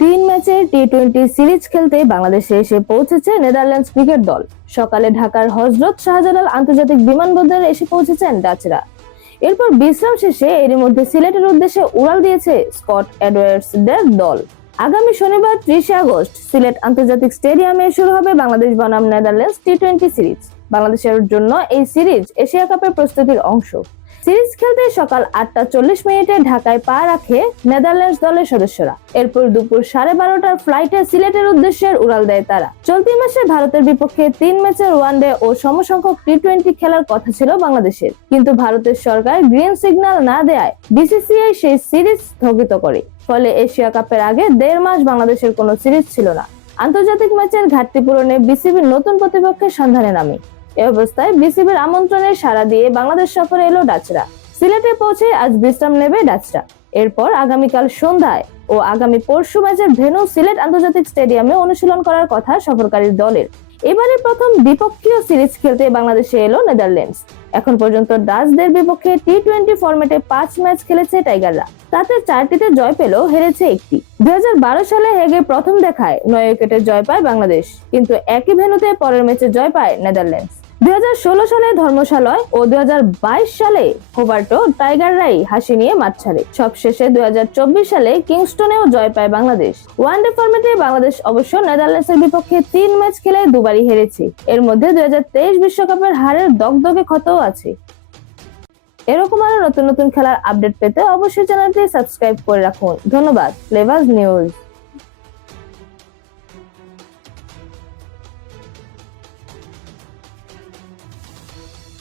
3 ম্যাচের টি-20 সিরিজ খেলতে বাংলাদেশে এসে পৌঁছেছে নেদারল্যান্ডস ক্রিকেট দল। সকালে ঢাকার হযরত শাহজালাল আন্তর্জাতিক বিমানবন্দরে এসে পৌঁছেছেন ডাচরা। এরপর বিশ্রাম শেষে এরই মধ্যে সিলেটের উদ্দেশ্যে উড়াল দিয়েছে স্কট এডওয়ার্ডসদের দল। আগামী শনিবার 30 আগস্ট সিলেট আন্তর্জাতিক স্টেডিয়ামে শুরু হবে বাংলাদেশ বনাম নেদারল্যান্ডস টি-20 সিরিজ। বাংলাদেশের জন্য এই সিরিজ এশিয়া কাপের প্রস্তুতির অংশ। সিরিজ খেলতে সকাল 8টা 40 মিনিটে ঢাকায় পা রাখে নেদারল্যান্ডস দলের সদস্যরা। এরপর দুপুর 12:30টার ফ্লাইটে সিলেটের উদ্দেশ্যে উড়াল দেয় তারা। চলতি মাসে ভারতের বিপক্ষে 3 ম্যাচের ওয়ানডে ও সমসংখ্যক টি-20 খেলার কথা ছিল বাংলাদেশের, কিন্তু ভারতের সরকার গ্রিন সিগন্যাল না দেয়ায় বিসিসিআই সেই সিরিজ স্থগিত করে। ফলে এশিয়া কাপের আগে 1.5 মাস বাংলাদেশের কোনো সিরিজ ছিল না। আন্তর্জাতিক ম্যাচের ঘাটতি পূরণে বিসিবি নতুন প্রতিপক্ষের সন্ধানে নামে। এ অবস্থায় বিসিবির আমন্ত্রণে সাড়া দিয়ে বাংলাদেশ সফরে এলো ডাচরা। সিলেটে পৌঁছে আজ বিশ্রাম নেবে ডাচরা। এরপর আগামীকাল সন্ধ্যায় ও আগামী পরশু ম্যাচের ভেন্যু সিলেট আন্তর্জাতিক স্টেডিয়ামে অনুশীলন করার কথা সফরকারী দলের। এবারে প্রথম দ্বিপক্ষীয় সিরিজ খেলতে বাংলাদেশে এলো নেদারল্যান্ডস। এখন পর্যন্ত ডাচদের বিপক্ষে টি-20 ফরম্যাটে 5 ম্যাচ খেলেছে টাইগাররা। তাতে 4টিতে জয় পেলেও হেরেছে 1টি। 2012 সালে হেগে প্রথম দেখায় 9 উইকেটে জয় পায় বাংলাদেশ, কিন্তু একই ভেন্যুতে পরের ম্যাচে জয় পায় নেদারল্যান্ডস। 2016 সালে ধর্মশালায় ও 2022 সালে হোবার্টে টাইগাররাই হাসি নিয়ে মাঠ ছাড়ে। সবশেষে 2024 সালে কিংস্টনেও জয় পায় বাংলাদেশ। ওয়ানডে ফরম্যাটে বাংলাদেশ অবশ্য নেদারল্যান্ডসের বিপক্ষে 3 ম্যাচ খেলে দুবারই হেরেছে। এর মধ্যে 2023 বিশ্বকাপের হারের দগদগে ক্ষতও আছে। এরকম আরো নতুন নতুন খেলার আপডেট পেতে অবশ্যই চ্যানেলটি সাবস্ক্রাইব করে রাখুন। ধন্যবাদ। Flavours news.